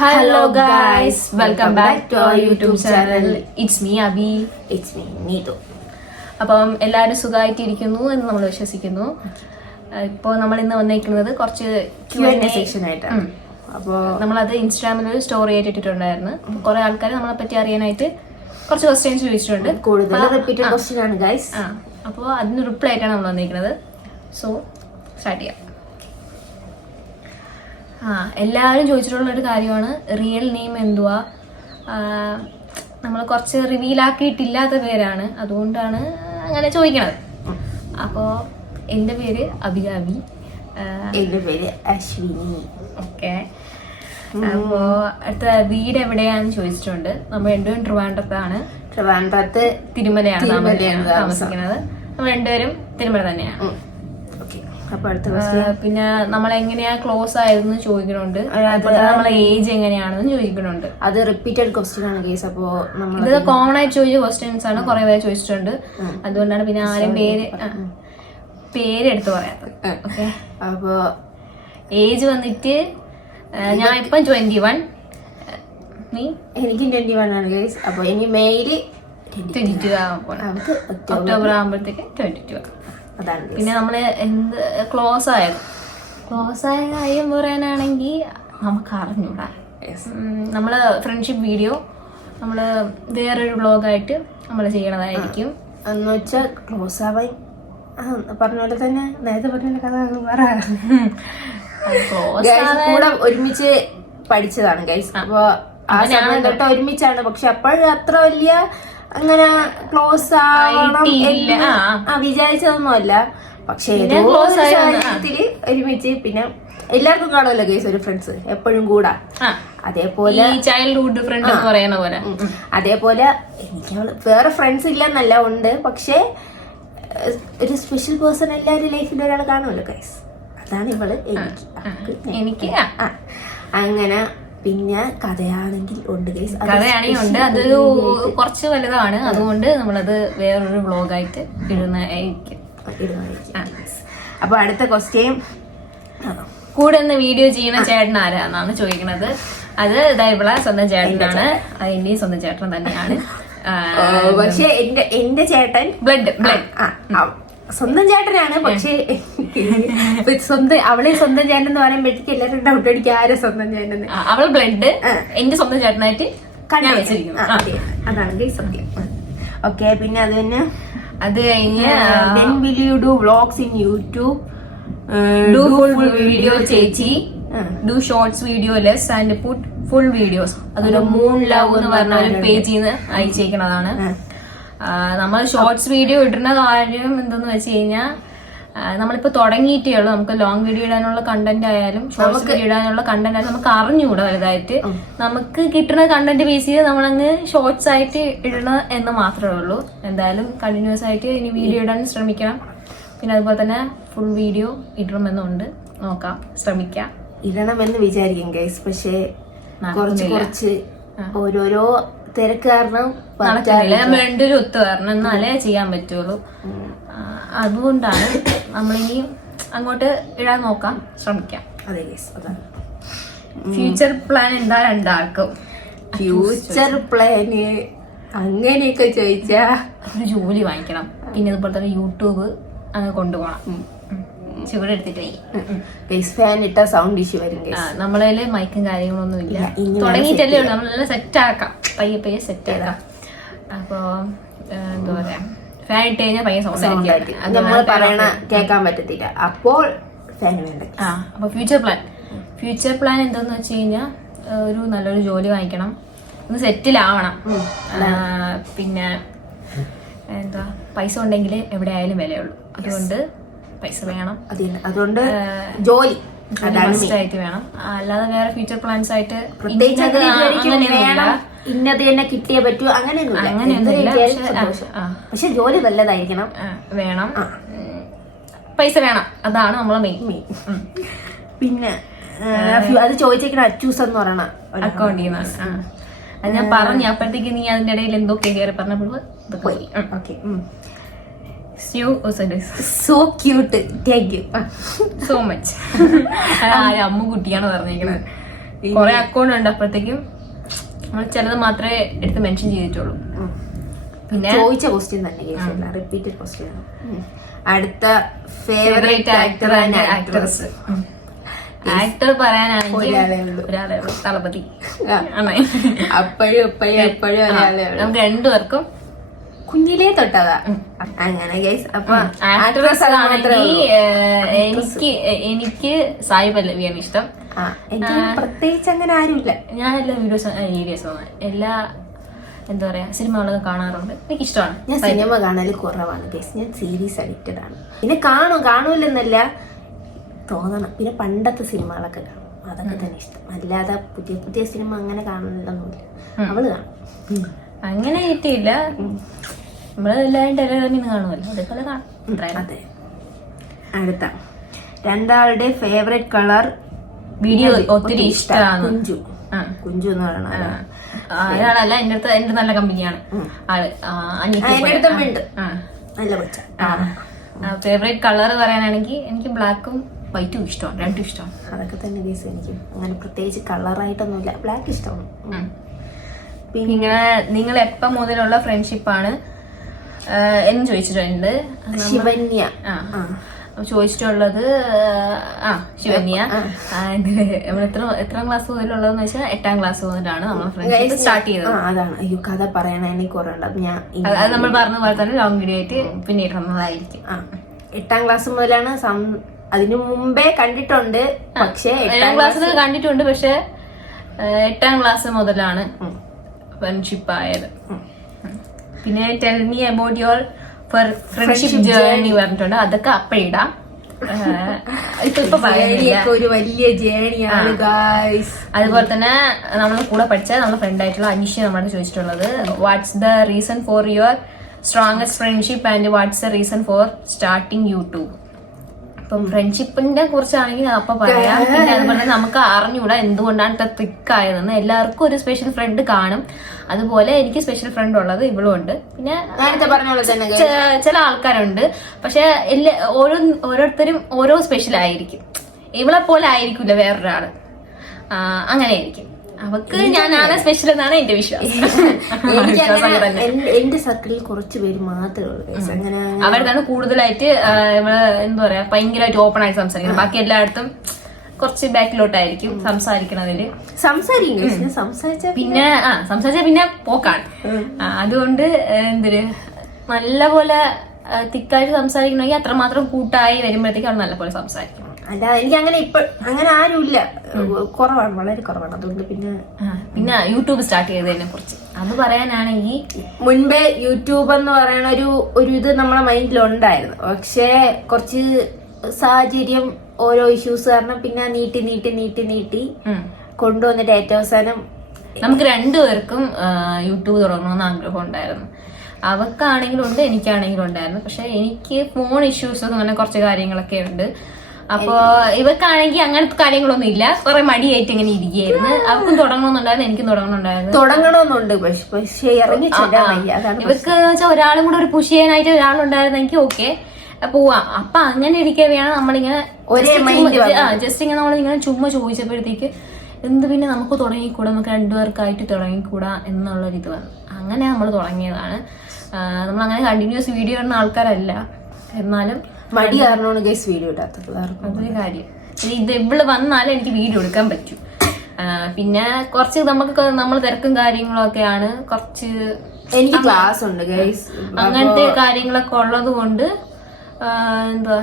Hello guys, welcome back to our YouTube channel. It's me Abhi. It's me Neetu. അപ്പം എല്ലാവരും സുഖമായിട്ടിരിക്കുന്നു എന്ന് നമ്മൾ വിശ്വസിക്കുന്നു. ഇപ്പോൾ നമ്മൾ ഇന്ന് വന്നിരിക്കുന്നത് കുറച്ച് Q&A സെക്ഷൻ ആയിട്ടാണ്. അപ്പോൾ നമ്മളത് ഇൻസ്റ്റാഗ്രാമിൽ ഒരു സ്റ്റോറി ആയിട്ട് ഇട്ടിട്ടുണ്ടായിരുന്നു. കുറെ ആൾക്കാർ നമ്മളെ പറ്റി അറിയാനായിട്ട് കുറച്ച് ക്വസ്റ്റ്യൻസ് ചോദിച്ചിട്ടുണ്ട്. കൂടുതൽ റിപ്പീറ്റഡ് ക്വസ്റ്റ്യൻ ആണ് ഗൈസ്. അപ്പോൾ അതിന് റിപ്ലൈ ആയിട്ടാണ് നമ്മൾ വന്നിരിക്കുന്നത്. സോ സ്റ്റാർട്ട് ചെയ്യാം. എല്ലാവരും ചോദിച്ചിട്ടുള്ളൊരു കാര്യമാണ് റിയൽ നെയിം എന്തുവാ. നമ്മൾ കുറച്ച് റിവീലാക്കിയിട്ടില്ലാത്ത പേരാണ്, അതുകൊണ്ടാണ് അങ്ങനെ ചോദിക്കണത്. അപ്പോൾ എൻ്റെ പേര് അഭികാവി, എൻ്റെ പേര് അശ്വിനി. ഓക്കെ. അപ്പോൾ അടുത്ത വീട് എവിടെയാണെന്ന് ചോദിച്ചിട്ടുണ്ട്. നമ്മൾ രണ്ടുപേരും ട്രിവാൻഡ്രത്ത് തിരുമലയാണ് താമസിക്കുന്നത്. നമ്മൾ രണ്ടുപേരും തിരുമല തന്നെയാണ്. പിന്നെ നമ്മളെങ്ങനെയാ ക്ലോസ് ആയതെന്ന് ചോദിക്കുന്നുണ്ട്. നമ്മളെ ഏജ് എങ്ങനെയാണെന്ന് ചോദിക്കുന്നുണ്ട്. അത് റിപ്പീറ്റഡ് ക്വസ്റ്റ്യൻ ആണ് കേസ്. അപ്പോ ഇത് കോമൺ ആയിട്ട് ചോദിച്ച ക്വസ്റ്റ്യൻസ് ആണ്, കുറെ പേര് ചോദിച്ചിട്ടുണ്ട്. അതുകൊണ്ടാണ് പിന്നെ ആരും പേരെടുത്ത് പറയാത്തത്. ഓക്കെ. അപ്പോ ഏജ് വന്നിട്ട് ഞാൻ ഇപ്പം 21, നീ? എനിക്ക് 21 ആണ് കേസ്. അപ്പൊ ഇനി മെയില് 22 ആവാൻ, ഒക്ടോബർ ആകുമ്പോഴത്തേക്ക് 22. പിന്നെ നമ്മള് എന്ത് ക്ലോസ് ആയ കാര്യം പറയാനാണെങ്കിൽ നമുക്ക് അറിഞ്ഞൂടാ. നമ്മള് ഫ്രണ്ട്ഷിപ്പ് വീഡിയോ നമ്മള് വേറൊരു വ്ളോഗായിട്ട് നമ്മൾ ചെയ്യണതായിരിക്കും. എന്ന് വെച്ചാൽ ക്ലോസ് ആവാൻ പറഞ്ഞ പോലെ തന്നെ നേരത്തെ പറഞ്ഞ കഥ കൂടെ ഒരുമിച്ച് പഠിച്ചതാണ് ഗൈസ്. അപ്പൊ ആ സമയം തൊട്ട് ഒരുമിച്ചാണ്. പക്ഷെ അപ്പോഴും അത്ര വലിയ അങ്ങനെ ക്ലോസ് ആവണം വിചാരിച്ചതൊന്നുമല്ല. പക്ഷെ സാഹചര്യത്തില് ഒരുമിച്ച് പിന്നെ എല്ലാവർക്കും കാണുമല്ലോ ഗൈസ് ഒരു ഫ്രണ്ട്സ് എപ്പോഴും കൂടാ. അതേപോലെ ചൈൽഡ്ഹുഡ് ഫ്രണ്ട് എന്ന് പറയുന്ന പോലെ അതേപോലെ എനിക്ക് വേറെ ഫ്രണ്ട്സ് ഇല്ലെന്നല്ല, ഉണ്ട്. പക്ഷെ ഒരു സ്പെഷ്യൽ പേഴ്സൺ എല്ലാവരും ലൈഫിൽ ഒരാൾ കാണുമല്ലോ ഗൈസ്. അതാണ് ഇവള്. എനിക്ക് അങ്ങനെ പിന്നെ കഥയാണെങ്കിൽ ഉണ്ട് ഗൈസ്. കഥയാണെങ്കിൽ ഉണ്ട്. അതൊരു കുറച്ച് വലുതാണ്, അതുകൊണ്ട് നമ്മളത് വേറൊരു വ്ളോഗായിട്ട് ഇടുന്നതായിരിക്കും. അപ്പൊ അടുത്ത ക്വസ്റ്റ്യൻ, കൂടെ നിന്ന് വീഡിയോ ചെയ്യുന്ന ചേട്ടൻ ആരാന്നാണ് ചോദിക്കുന്നത്. അത് ഇവളെ സ്വന്തം ചേട്ടനാണ്, അതിന്റെയും സ്വന്തം ചേട്ടൻ തന്നെയാണ്. പക്ഷെ എന്റെ ചേട്ടൻ ബ്ലഡ് സ്വന്തം ചേട്ടനാണ്. പക്ഷെ അവളെ സ്വന്തം ചേട്ടൻ എന്ന് പറയുമ്പോഴത്തേക്ക് എല്ലാവരും ഡൗട്ട് അടിക്കും ആരെ സ്വന്തം ചേട്ടൻ. അവള് ബ്ലഡ് എന്റെ സ്വന്തം ചേട്ടനായിട്ട് അതാണ് സത്യം. ഓക്കെ. പിന്നെ അത് തന്നെ അത് കഴിഞ്ഞ് when will you do vlogs in YouTube? Do full video ചേച്ചി, do shorts video less and put full videos. അതൊരു മൂൺ ലവ് എന്ന് പറഞ്ഞ ഒരു പേജിൽ നിന്ന് അയച്ചേക്കണതാണ്. നമ്മൾ ഷോർട്സ് വീഡിയോ ഇടുന്ന കാര്യം എന്തെന്ന് വെച്ച് കഴിഞ്ഞാൽ നമ്മളിപ്പോ തുടങ്ങിയിട്ടേ ഉള്ളൂ. നമുക്ക് ലോങ് വീഡിയോ ഇടാനുള്ള കണ്ടന്റ് ആയാലും ഷോർട്സ് വീഡിയോ ഇടാനുള്ള കണ്ടന്റ് ആയാലും നമുക്ക് അറിഞ്ഞുകൂടാ വലുതായിട്ട്. നമുക്ക് കിട്ടുന്ന കണ്ടന്റ് ബേസ് ചെയ്ത് നമ്മളങ്ങ് ഷോർട്സ് ആയിട്ട് ഇടണം എന്ന് മാത്രമേ ഉള്ളൂ. എന്തായാലും കണ്ടിന്യൂസ് ആയിട്ട് ഇനി വീഡിയോ ഇടാൻ ശ്രമിക്കണം. പിന്നെ അതുപോലെ തന്നെ ഫുൾ വീഡിയോ ഇടണമെന്നുണ്ട്, നോക്കാം, ശ്രമിക്കാം. ഇടണമെന്ന് വിചാരിക്കും ഗൈസ്. പക്ഷേ കുറച്ച് ഓരോരോ തിരക്ക് കാരണം രണ്ടൊരു ഒത്തു കാരണം എന്നാലേ ചെയ്യാൻ പറ്റുള്ളൂ. അതുകൊണ്ടാണ് നമ്മളിനി അങ്ങോട്ട് ഇടാൻ നോക്കാം, ശ്രമിക്കാം. ഫ്യൂച്ചർ പ്ലാൻ എന്താ രണ്ടാൾക്കും? ഫ്യൂച്ചർ പ്ലാന് അങ്ങനെയൊക്കെ ചോദിച്ചാ ഒരു ജോലി വാങ്ങിക്കണം. പിന്നെ അതുപോലെ തന്നെ യൂട്യൂബ് അങ്ങ് കൊണ്ടുപോകണം. ചൂടെടുത്തിട്ട് ഫാൻ ഇട്ട സൗണ്ട് ഇഷ്യൂ വരും. നമ്മളെ മൈക്കും കാര്യങ്ങളൊന്നും ഇല്ല, തുടങ്ങിയിട്ടല്ലേ ഉള്ളൂ. നമ്മളെല്ലാം സെറ്റ് ആക്കാം, പയ്യെ സെറ്റ് ചെയ്താം. അപ്പൊ എന്താ പറയാ, ഫാൻ ഇട്ട് കഴിഞ്ഞാൽ പയ്യെ സൗണ്ട് നമ്മൾ പറയണ കേൾക്കാൻ പറ്റത്തില്ല. അപ്പോൾ ഫാൻ വേണ്ട. അപ്പൊ ഫ്യൂച്ചർ പ്ലാൻ എന്താന്ന് വെച്ച് കഴിഞ്ഞാൽ ഒരു നല്ലൊരു ജോലി വാങ്ങിക്കണം, ഒന്ന് സെറ്റിൽ ആവണം. പിന്നെ എന്താ, പൈസ ഉണ്ടെങ്കിൽ എവിടെ ആയാലും വിലയുള്ളൂ. അതുകൊണ്ട് പൈസ വേണം. അതുകൊണ്ട് ജോലി ആയിട്ട് വേണം. അല്ലാതെ വേറെ ഫ്യൂച്ചർ പ്ലാൻസ് ആയിട്ട് ഇന്നത് തന്നെ കിട്ടിയേ പറ്റൂ അങ്ങനെയൊന്നുമില്ല. പക്ഷെ ജോലി നല്ലതായിരിക്കണം, വേണം, പൈസ വേണം. അതാണ് നമ്മളെ മെയിൻ. പിന്നെ അത് ചോദിച്ചേക്കണ അച്ചൂസ് എന്ന് പറയണ അക്കൗണ്ടിൽ നിന്നാണ്. അത് ഞാൻ പറഞ്ഞു. അപ്പോഴത്തേക്ക് നീ അതിന്റെ ഇടയിൽ എന്തൊക്കെ കയറി പറഞ്ഞപ്പോൾ okay. So cute, thank you so much. Ammu കുട്ടിയാണ് പറഞ്ഞേക്കുന്നത്. കുറെ അക്കൗണ്ട് ഉണ്ട്, അപ്പോഴത്തേക്കും നമ്മൾ ചിലത് മാത്രമേ എടുത്ത് മെൻഷൻ ചെയ്തിട്ടുള്ളൂ. പിന്നെ ചോദിച്ച ക്വസ്റ്റ്യൻ തന്നെ റിപ്പീറ്റഡ് ക്വസ്റ്റ്യൻ ആണ്. അടുത്ത favourite actor and actress. Actor പറയാനാണെങ്കിൽ ഒരാളെ ഉള്ളൂ, തളപതി. അപ്പോഴും നമുക്ക് രണ്ടുപേർക്കും കുഞ്ഞിലേ തൊട്ടതാ. അങ്ങനെ ഗൈസ്. അപ്പൊ ആക്ട്രസ് ആണെങ്കിൽ എനിക്ക് സായി പല്ലവിയാണ് ഇഷ്ടം. എനിക്ക് പ്രത്യേകിച്ച് അങ്ങനെ ആരുമില്ല. ഞാൻ എല്ലാ വീഡിയോസും എല്ലാ എന്താ പറയാ സിനിമകളൊക്കെ കാണാറുണ്ട്, എനിക്ക് ഇഷ്ടമാണ്. ഞാൻ സിനിമ കാണല് കുറവാണ് ഗൈസ്, ഞാൻ സീരീസ് അഡിക്റ്റഡ് ആണ്. പിന്നെ കാണൂലെന്നല്ല, തോന്നണം. പിന്നെ പണ്ടത്തെ സിനിമകളൊക്കെ കാണും, അതൊക്കെ തന്നെ ഇഷ്ടം. അല്ലാതെ പുതിയ പുതിയ സിനിമ അങ്ങനെ കാണുന്നില്ലൊന്നുമില്ല. അവള് കാണും, അങ്ങനെ കിട്ടിയില്ല. നമ്മള് എല്ലാവരും ടെലിവിഷനിൽ കാണുമല്ലോ, അതേപോലെ കാണും. അതെ. അടുത്ത രണ്ടാളുടെ ഫേവറേറ്റ് കളർ വീഡിയോ ഒത്തിരി ഇഷ്ടമാണ്. കുഞ്ചു എന്ന് പറയണ അയാളല്ല, എന്റെ നല്ല കമ്പനിയാണ് ആള്. ഫേവറേറ്റ് കളർ പറയാനാണെങ്കിൽ എനിക്ക് ബ്ലാക്കും വൈറ്റും ഇഷ്ടമാണ്, രണ്ടും ഇഷ്ടമാണ്. അതൊക്കെ തന്നെ കേസ്. എനിക്ക് അങ്ങനെ പ്രത്യേകിച്ച് കളറായിട്ടൊന്നുമില്ല, ബ്ലാക്ക് ഇഷ്ടമാണ്. പിന്നെ നിങ്ങൾ എപ്പം മുതലുള്ള ഫ്രണ്ട്ഷിപ്പാണ് എന്ന് ചോദിച്ചിട്ടുണ്ട്. ശിവന്യ ചോദിച്ചിട്ടുള്ളത് ശിവന്യ. നമ്മൾ എത്രാം ക്ലാസ് മുതലുള്ളതെന്ന് വെച്ചാൽ 8ാം ക്ലാസ് മുതലാണ് നമ്മൾ ഫ്രണ്ട്ഷിപ്പ് സ്റ്റാർട്ട് ചെയ്തത്. അതാണ്. അയ്യോ, കഥ പറയണ എനിക്ക് കുറെ ഉണ്ട്. ഞാൻ അത് നമ്മൾ പറഞ്ഞ പോലെ തന്നെ ലോങ് വീഡിയോ ആയിട്ട് പിന്നീട് വന്നതായിരിക്കും. 8ാം ക്ലാസ് മുതലാണ്. അതിനു മുമ്പേ കണ്ടിട്ടുണ്ട്, പക്ഷേ 7ാം ക്ലാസ്സിൽ കണ്ടിട്ടുണ്ട്, പക്ഷെ 8ാം ക്ലാസ് മുതലാണ് ഫ്രണ്ട്ഷിപ്പ് ആയത്. പിന്നെ tell me about your friendship journey പറഞ്ഞിട്ടുണ്ട്, അതൊക്കെ അപ്പഴിടാം. ഒരു വലിയ ജേർണിയാണ് ഗായ്സ്. അതുപോലെ തന്നെ നമ്മളെ കൂടെ പഠിച്ച നമ്മുടെ ഫ്രണ്ട് ആയിട്ടുള്ള അനീഷ നമ്മളോട് ചോദിച്ചിട്ടുള്ളത് what's the reason for your strongest friendship and what's the reason for starting YouTube. ഇപ്പം ഫ്രണ്ട്ഷിപ്പിന്റെ കുറിച്ചാണെങ്കിൽ അപ്പൊ പറയാം. പിന്നെ അതുപോലെ നമുക്ക് അറിഞ്ഞൂടാ എന്തുകൊണ്ടാണ് ഇത്ര തിക്കായതെന്ന്. എല്ലാവർക്കും ഒരു സ്പെഷ്യൽ ഫ്രണ്ട് കാണും, അതുപോലെ എനിക്ക് സ്പെഷ്യൽ ഫ്രണ്ട് ഉള്ളത് ഇവളും ഉണ്ട്. പിന്നെ ചില ആൾക്കാരുണ്ട്, പക്ഷെ ഓരോരുത്തരും ഓരോ സ്പെഷ്യൽ ആയിരിക്കും. ഇവളെ പോലെ ആയിരിക്കില്ല വേറൊരാള്, അങ്ങനെ ആയിരിക്കും. അവക്ക് ഞാനാണ് സ്പെഷ്യൽ എന്നാണ് എന്റെ വിശ്വാസം. എന്റെ സർക്കിളിൽ കുറച്ച് പേര് മാത്രമേ ഉള്ളൂ അങ്ങനെ. അവരാണ് കൂടുതലായിട്ട് എന്താ പറയാ ഭയങ്കരമായിട്ട് ഓപ്പൺ ആയിട്ട് സംസാരിക്കുന്നത്. ബാക്കി എല്ലായിടത്തും കുറച്ച് ബാക്കിലോട്ടായിരിക്കും സംസാരിക്കണതില്. പിന്നെ സംസാരിച്ച പിന്നെ പോക്കാണ്. അതുകൊണ്ട് എന്തൊരു നല്ല പോലെ തിക്കായിട്ട് സംസാരിക്കണമെങ്കിൽ അത്രമാത്രം കൂട്ടായി വരുമ്പോഴത്തേക്കും അവൾ നല്ല പോലെ സംസാരിക്കും. അല്ലാതെ എനിക്ക് അങ്ങനെ അങ്ങനെ ആരുമില്ല, കുറവാണ്, വളരെ കുറവാണ്. അതുകൊണ്ട് പിന്നെ യൂട്യൂബ് സ്റ്റാർട്ട് ചെയ്തതിനെ കുറിച്ച് അത് പറയാനാണെങ്കിൽ മുൻപേ യൂട്യൂബ് എന്ന് പറയുന്ന ഒരു ഇത് നമ്മളെ മൈൻഡിലുണ്ടായിരുന്നു. പക്ഷേ കുറച്ച് സാഹചര്യം ഓരോ ഇഷ്യൂസ് കാരണം പിന്നെ നീട്ടി കൊണ്ടുവന്നിട്ട് ഏറ്റവും അവസാനം നമുക്ക് രണ്ടുപേർക്കും യൂട്യൂബ് തുടങ്ങണമെന്ന് ആഗ്രഹം ഉണ്ടായിരുന്നു. അവക്കാണെങ്കിലും ഉണ്ട്, എനിക്കാണെങ്കിലും ഉണ്ടായിരുന്നു. പക്ഷെ എനിക്ക് ഫോൺ ഇഷ്യൂസ് അങ്ങനെ കുറച്ച് കാര്യങ്ങളൊക്കെ ഉണ്ട്. അപ്പൊ ഇവക്കാണെങ്കിൽ അങ്ങനത്തെ കാര്യങ്ങളൊന്നും ഇല്ല, കുറെ മടിയായിട്ട് ഇങ്ങനെ ഇരിക്കുകയായിരുന്നു. അവർക്കും തുടങ്ങണമെന്നുണ്ടായിരുന്നു, എനിക്കും തുടങ്ങണമെന്നുണ്ട്. പക്ഷേ ഇവർക്ക് വെച്ചാൽ ഒരാളും കൂടെ ഒരു പുഷ് ചെയ്യാനായിട്ട് ഒരാളുണ്ടായിരുന്നെങ്കിൽ ഓക്കെ പോവാം. അപ്പൊ അങ്ങനെ ഇരിക്കവെയാണ് നമ്മളിങ്ങനെ ജസ്റ്റ് ഇങ്ങനെ നമ്മളിങ്ങനെ ചുമ്മാ ചോദിച്ചപ്പോഴത്തേക്ക് എന്ത് പിന്നെ നമുക്ക് തുടങ്ങിക്കൂടാ, നമുക്ക് രണ്ടുപേർക്കായിട്ട് തുടങ്ങിക്കൂടാ എന്നുള്ളൊരിത് വന്നു. അങ്ങനെ നമ്മൾ തുടങ്ങിയതാണ്. നമ്മൾ അങ്ങനെ കണ്ടിന്യൂസ് വീഡിയോ ഇടുന്ന ആൾക്കാരല്ല, എന്നാലും മടി കാരണമാണ് ഗൈസ് വീഡിയോ ഇടാത്തത്. അതൊരു കാര്യം. ഇത് ഇവള് വന്നാലും എനിക്ക് വീഡിയോ എടുക്കാൻ പറ്റും. പിന്നെ കുറച്ച് നമ്മൾ തിരക്കും കാര്യങ്ങളൊക്കെയാണ്, കുറച്ച് എനിക്ക് ക്ലാസ് ഉണ്ട് ഗൈസ്, അങ്ങനത്തെ കാര്യങ്ങളൊക്കെ ഉള്ളത് കൊണ്ട് എന്താ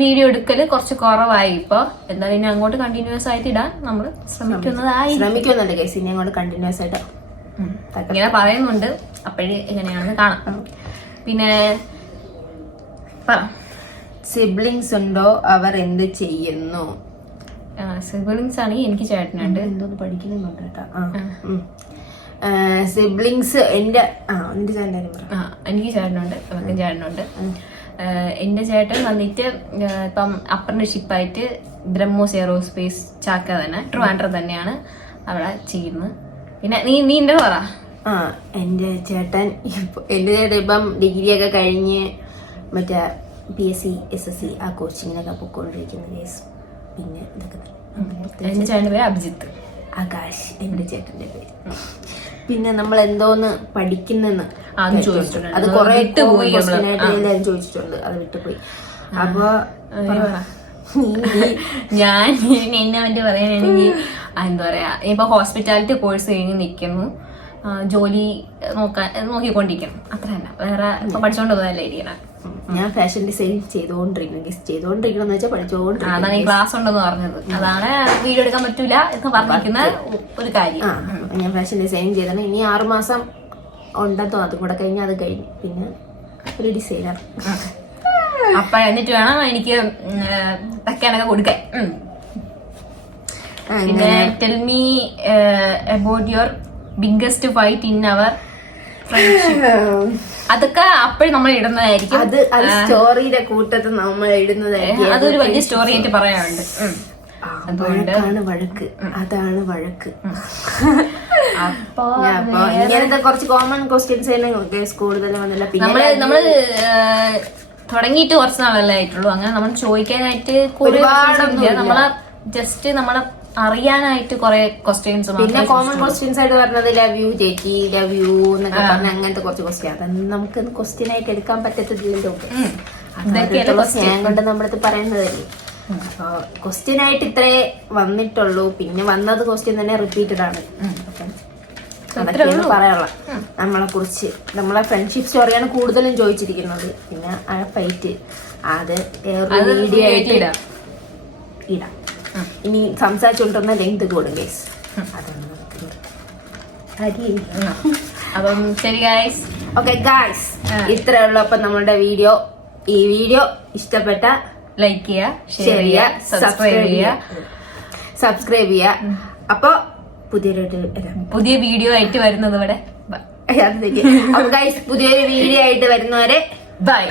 വീഡിയോ എടുക്കല് കുറച്ച് കുറവായി. ഇപ്പൊ എന്താ പിന്നെ അങ്ങോട്ട് കണ്ടിന്യൂസ് ആയിട്ട് ഇടാൻ നമ്മൾ ശ്രമിക്കുന്നുണ്ട് ഗൈസ്. ഇനി അങ്ങോട്ട് കണ്ടിന്യൂസ് ആയിട്ട് ഇങ്ങനെ പറയുന്നുണ്ട്. അപ്പോഴേ എങ്ങനെയാണെന്ന് കാണാം. പിന്നെ സിബ്ലിങ്സ് ഉണ്ടോ, അവർ എന്ത് ചെയ്യുന്നു? സിബ്ലിങ്സ് ആണെങ്കിൽ എനിക്ക് ചേട്ടനുണ്ട്, എന്തോന്ന് പഠിക്കുന്നുണ്ട് കേട്ടോ. സിബ്ലിങ്സ് എനിക്ക് ചേട്ടനുണ്ട്, അവർക്കും ചേട്ടനുണ്ട്. എന്റെ ചേട്ടൻ വന്നിട്ട് ഇപ്പം അപ്രന്റീസ്ഷിപ്പായിട്ട് ബ്രഹ്മോസ് എയറോസ്പേസ് ചാക്ക തന്നെ ട്രിവാൻഡ്രം തന്നെയാണ് അവിടെ ചെയ്യുന്നത്. പിന്നെ നീ എന്റെ പറ. എന്റെ ചേട്ടൻ ഇപ്പം ഡിഗ്രിയൊക്കെ കഴിഞ്ഞ് മറ്റേ PSC SSC ആ കോച്ചിങ്ങിനൊക്കെ പൊയ്ക്കൊണ്ടിരിക്കുന്ന കേസ്. പിന്നെ ഇതൊക്കെ എന്റെ ചേട്ടൻ്റെ പേര് അഭിജിത്ത്. ആകാശ് എന്റെ ചേട്ടന്റെ പേര്. പിന്നെ നമ്മൾ എന്തോന്ന് പഠിക്കുന്നെന്ന് ചോദിച്ചിട്ടുണ്ട്. അത് കുറെ എല്ലാരും ചോദിച്ചിട്ടുണ്ട്, അത് വിട്ടുപോയി. അപ്പൊ ഞാൻ എന്നെ വേണ്ടി പറയാനാണെങ്കിൽ എന്താ പറയാ, ഇപ്പൊ ഹോസ്പിറ്റാലിറ്റി കോഴ്സ് കഴിഞ്ഞ് നിൽക്കുന്നു, ജോലി നോക്കിക്കൊണ്ടിരിക്കണം, അത്ര തന്നെ. വേറെ ഇപ്പൊ പഠിച്ചോണ്ട് പോകാനല്ല ഇരിക്കണം. ഞാൻ ഫാഷൻ ഡിസൈൻ ചെയ്തോണ്ടിരിക്കണം വെച്ചാൽ പഠിച്ചോണ്ടിരിക്കണം. അതാണ് ഈ ക്ലാസ് ഉണ്ടെന്ന് പറഞ്ഞത്. അതാണ് വീഡിയോ എടുക്കാൻ പറ്റൂല എന്ന് പറഞ്ഞിരിക്കുന്ന ഒരു കാര്യം. ഞാൻ ഫാഷൻ ഡിസൈൻ ചെയ്താണ്. ഇനി 6 മാസം ഉണ്ടെന്നോ, അതും കൂടെ കഴിഞ്ഞാൽ അത് കഴിഞ്ഞു പിന്നെ ഒരു ഡിസൈനർ. അപ്പൊ എന്നിട്ട് വേണം എനിക്ക് തയ്ക്കാനൊക്കെ കൊടുക്കാൻ. പിന്നെ tell me about your biggest fight in our friendship. അതൊക്കെ അപ്പോഴും നമ്മൾ ഇടുന്നതായിരിക്കും. അത് സ്റ്റോറിയുടെ കൂട്ടത്തിൽ നമ്മൾ ഇടുന്നതായിരിക്കും. അതൊരു വലിയ സ്റ്റോറി ആയിട്ട് പറയാനുണ്ട്. വഴക്കാണ് വഴക്ക്, അതാണ് വഴക്ക്. അപ്പൊ ഇങ്ങനത്തെ കുറച്ച് കോമൺ ക്വസ്റ്റ്യൻസ് തന്നെ കൂടുതൽ വന്നില്ല. പിന്നെ നമ്മള് തുടങ്ങിയിട്ട് കുറച്ച് നാളല്ലേ ആയിട്ടുള്ളൂ. അങ്ങനെ നമ്മൾ ചോദിക്കാനായിട്ട് ഒരുപാടൊന്നുമില്ല. നമ്മളെ ജസ്റ്റ് നമ്മളെ അറിയാനായിട്ട് കുറെ ക്വസ്റ്റ്യൻസ്. പിന്നെ കോമൺ ക്വസ്റ്റ്യൻസ് ആയിട്ട് പറഞ്ഞത് ലവ് യു ചേച്ചി, ലവ് യു എന്നൊക്കെ പറഞ്ഞ അങ്ങനത്തെ കുറച്ച് ക്വസ്റ്റ്യൻ. അതൊന്നും നമുക്ക് ക്വസ്റ്റ്യൻ ആയിട്ട് എടുക്കാൻ പറ്റത്തില്ലല്ലോ. സ്നേഹം കൊണ്ട് നമ്മളടുത്ത് പറയുന്നതല്ലേ. അപ്പൊ ക്വസ്റ്റ്യൻ ആയിട്ട് ഇത്രേ വന്നിട്ടുള്ളൂ. പിന്നെ വന്നത് ക്വസ്റ്റ്യൻ തന്നെ റിപ്പീറ്റഡ് ആണ്. അതൊക്കെയാണ് പറയാനുള്ള നമ്മളെ കുറിച്ച്. നമ്മളെ ഫ്രണ്ട്ഷിപ്പ് സ്റ്റോറിയാണ് കൂടുതലും ചോദിച്ചിരിക്കുന്നത്. പിന്നെ ആ ഫൈറ്റ് അത് വീഡിയോ ആയിട്ട് ഇടാം. ഇനി സംസാരിച്ചുകൊണ്ടിരുന്ന ലെങ്ത് കൂടും ഗൈസ്. അതാണ് അപ്പം ശരി ഗൈസ്. ഓക്കെ ഗൈസ്, ഇത്രേ ഉള്ളൂ. അപ്പൊ നമ്മളുടെ ഈ വീഡിയോ ഇഷ്ടപ്പെട്ട ലൈക്ക് ചെയ്യുക, ഷെയർ ചെയ്യുക, സബ്സ്ക്രൈബ് ചെയ്യുക. അപ്പൊ പുതിയ വീഡിയോ ആയിട്ട് വരുന്നത് ഇവിടെ. അപ്പൊ ഗൈസ്, പുതിയൊരു വീഡിയോ ആയിട്ട് വരുന്നവരെ ബൈ.